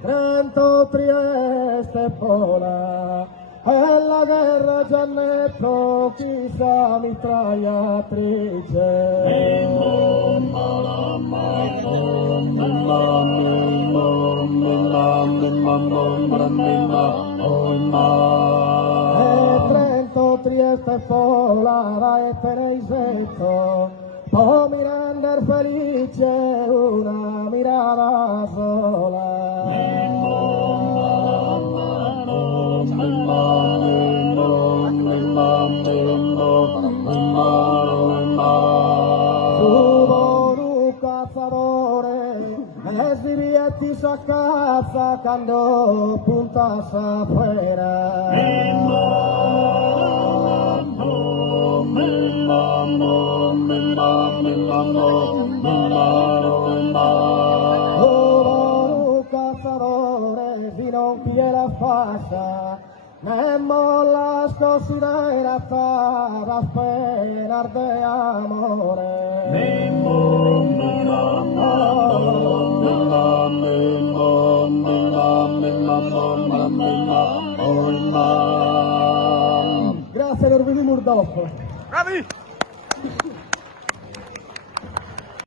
Trento, Trieste, Pola, e la guerra Giannetto, chissà mitragliatrice. Trento, Trieste, Pola, e Teneisetto, può mi render felice una mirata sola. Subo un cazadore, e si vietti sa casa quando puntas afuera. Subo un cazadore, fino un pie la fascia, me molla scosina in a spenar de amore. Grazie Norvini Murdoff. Bravi!